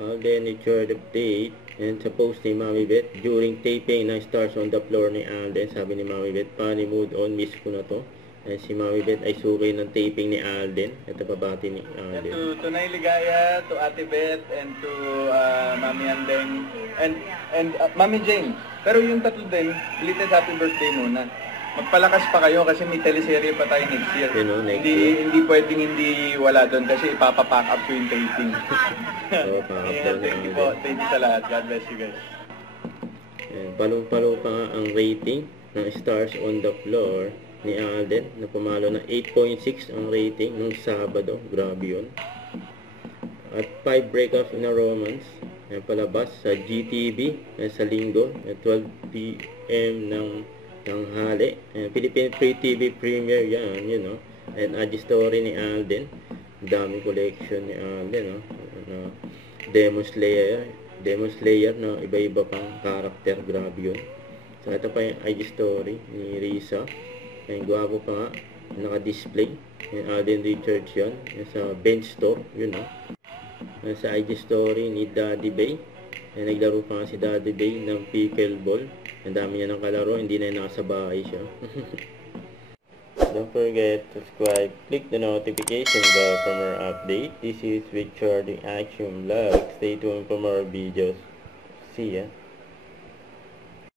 Alden Richard update. And sa post ni Mami Beth, during taping ng Stars on the Floor ni Alden, sabi ni Mami Beth, funny mood on, miss ko na to. And si Mami Beth ay suki ng taping ni Alden. Ito pabati ni Alden. To Nay Ligaya, to Ate Beth, and to Mami Andeng, and Mami Jane. Pero yung tatlo din, belated happy birthday muna. Magpalakas pa kayo kasi may teleserye pa tayo next year. You know, next year. Hindi pwedeng hindi wala doon kasi ipapapack up ko yung taping. Thank you po. Thank you sa lahat. God bless you guys. Palong-palo pa nga ang rating ng Stars on the Floor ni Alden na pumalo ng 8.6 ang rating nung Sabado. Grabe yun. At 5 breakups in a romance palabas sa GTV sa Linggo at 12 p.m. ng tanghali. Philippine Free TV premiere yan, you know. And IG story ni Alden. Daming collection ni Alden, no? Demon Slayer na iba-iba pang karakter. Grabe yun. So ito pa yung IG story ni Risa. Yung gwapo pa nga, naka-display. Yung Alden Richards yun. Sa bench store, yun, no? Sa IG story ni Daddy Bay. Naglaro pa nga si Daddy Bay ng pickleball. Ang dami niya ng kalaro, hindi na nasa bahay siya. Don't forget to subscribe, click the notification bell for more update. This is Richard the Action Vlog. Stay tuned for more videos. See ya.